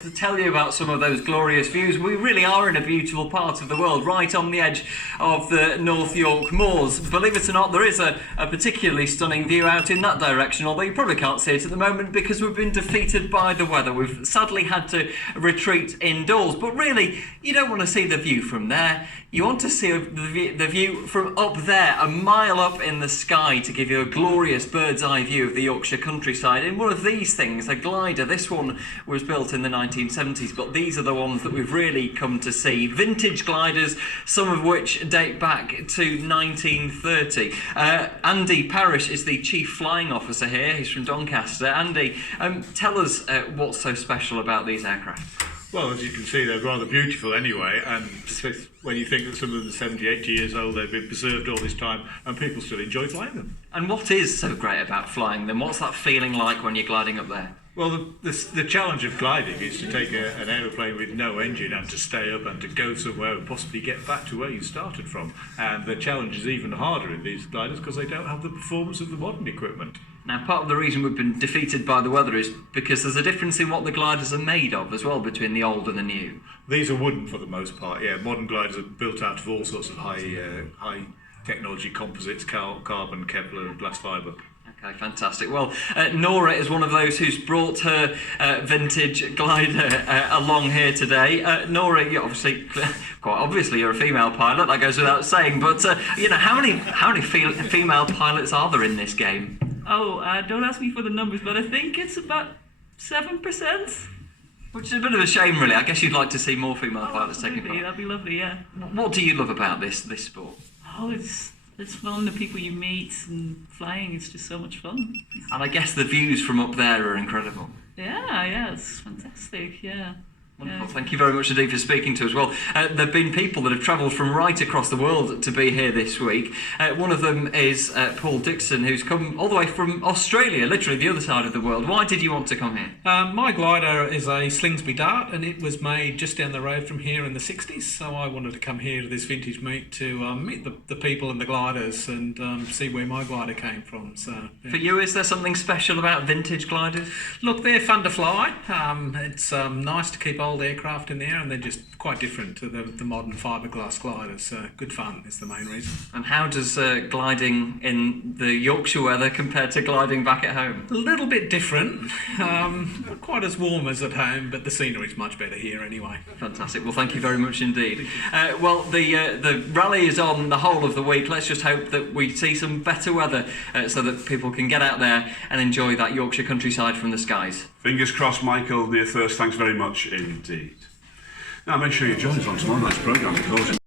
To tell you about some of those glorious views. We really are in a beautiful part of the world, right on the edge of the North York Moors. Believe it or not, there is a particularly stunning view out in that direction, although you probably can't see it at the moment because we've been defeated by the weather. We've sadly had to retreat indoors, but really, you don't want to see the view from there. You want to see the view from up there, a mile up in the sky, to give you a glorious bird's eye view of the Yorkshire countryside. In one of these things, a glider. This one was built in the 1970s, but these are the ones that we've really come to see. Vintage gliders, some of which date back to 1930. Andy Parrish is the Chief Flying Officer here. He's from Doncaster. Andy, tell us what's so special about these aircraft. Well, as you can see, they're rather beautiful anyway, and when you think that some of them are 70, 80 years old, they've been preserved all this time, and people still enjoy flying them. And what is so great about flying them? What's that feeling like when you're gliding up there? Well, the challenge of gliding is to take an aeroplane with no engine and to stay up and to go somewhere and possibly get back to where you started from. And the challenge is even harder in these gliders because they don't have the performance of the modern equipment. Now, part of the reason we've been defeated by the weather is because there's a difference in what the gliders are made of as well between the old and the new. These are wooden for the most part, yeah. Modern gliders are built out of all sorts of high technology composites, carbon, Kevlar and glass fibre. Okay, fantastic. Well, Nora is one of those who's brought her vintage glider along here today. Nora, you obviously, quite obviously, you're a female pilot. That goes without saying. But how many female pilots are there in this game? Oh, don't ask me for the numbers, but I think it's about 7%. Which is a bit of a shame, really. I guess you'd like to see more female pilots taking part. That'd be lovely, yeah. What do you love about this sport? Oh, it's fun, the people you meet, and flying, it's just so much fun. And I guess the views from up there are incredible. Yeah, it's fantastic, yeah. Wonderful. Thank you very much indeed for speaking to us. Well, there have been people that have travelled from right across the world to be here this week. One of them is Paul Dixon, who's come all the way from Australia, literally the other side of the world. Why did you want to come here? My glider is a Slingsby Dart, and it was made just down the road from here in the 60s, so I wanted to come here to this vintage meet to meet the people and the gliders and see where my glider came from. So, yeah. For you, is there something special about vintage gliders? Look, they're fun to fly. It's nice to keep old aircraft in there, and they're just quite different to the modern fiberglass gliders. So good fun is the main reason. And how does gliding in the Yorkshire weather compare to gliding back at home? A little bit different. Not quite as warm as at home, but the scenery's much better here anyway. Fantastic. Well, thank you very much indeed. Well, the rally is on the whole of the week. Let's just hope that we see some better weather so that people can get out there and enjoy that Yorkshire countryside from the skies. Fingers crossed, Michael. Near first, thanks very much indeed. Now, make sure you join us on tomorrow night's programme, of course.